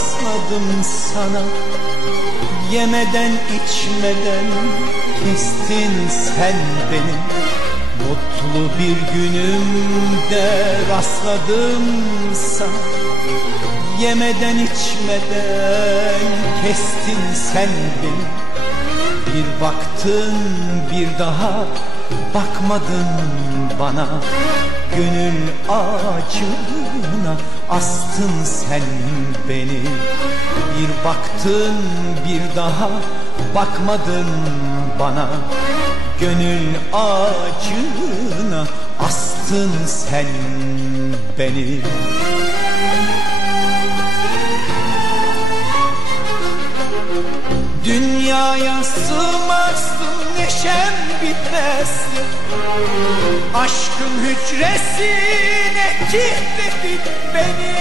rastladım sana Yemeden içmeden kestin sen beni. Mutlu bir günümde rastladım sana Yemeden içmeden kestin sen beni. Bir baktın bir daha bakmadın bana Gönül ağacına astın sen beni. Bir baktın bir daha bakmadın bana. Gönül ağacına astın sen beni. Dünyaya sığmazdım neşem bitmezdi Aşkın hücresine kilitledin beni.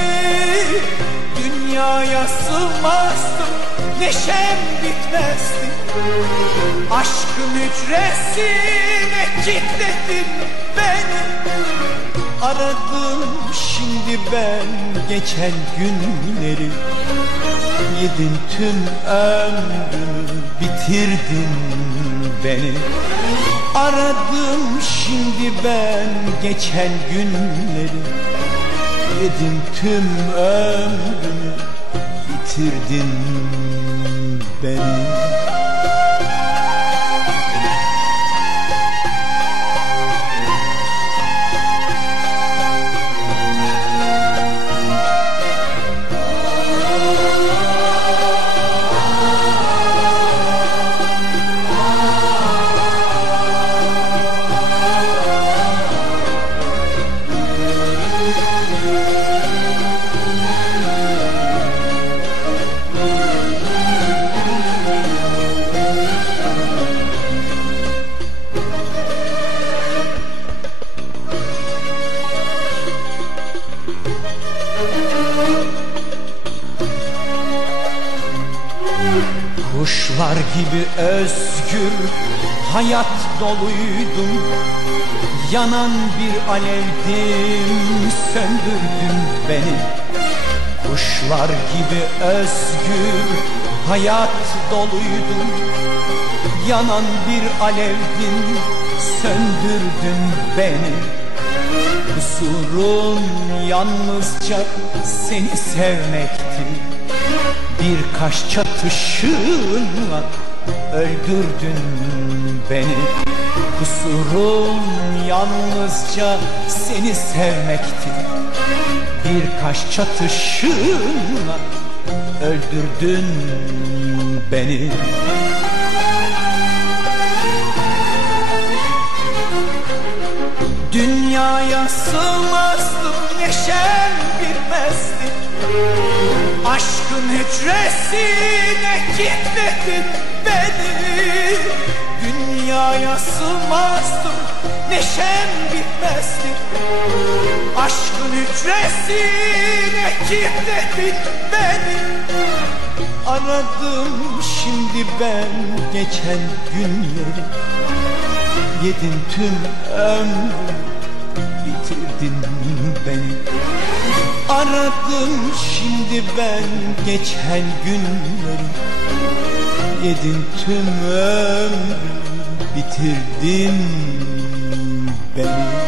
Dünyaya sığmazdım neşem bitmezdi. Aşkın hücresine kilitledin beni. Aradım şimdi ben geçen günleri. Yedin tüm ömrümü bitirdin beni Aradım şimdi ben geçen günleri. Yedin tüm ömrümü bitirdin beni Kuşlar gibi özgür hayat doluydum. Yanan bir alevdim söndürdün beni. Kuşlar gibi özgür hayat doluydum. Yanan bir alevdin söndürdün beni. Kusurun yalnızca seni sevmekti Birkaç çatışınla öldürdün beni. Kusurum yalnızca seni sevmekti. Birkaç çatışınla öldürdün beni. Dünyaya sığmazdım neşem bilmezdi Aşkın hücresine kilitledin beni. Dünyaya sığmazdım neşem bitmezdi. Aşkın hücresine kilitledin beni. Aradım şimdi ben geçen günleri. Yedin tüm ömrümü bitirdin beni Aradım şimdi ben geçen günleri. Yedin tüm ömrümü bitirdin beni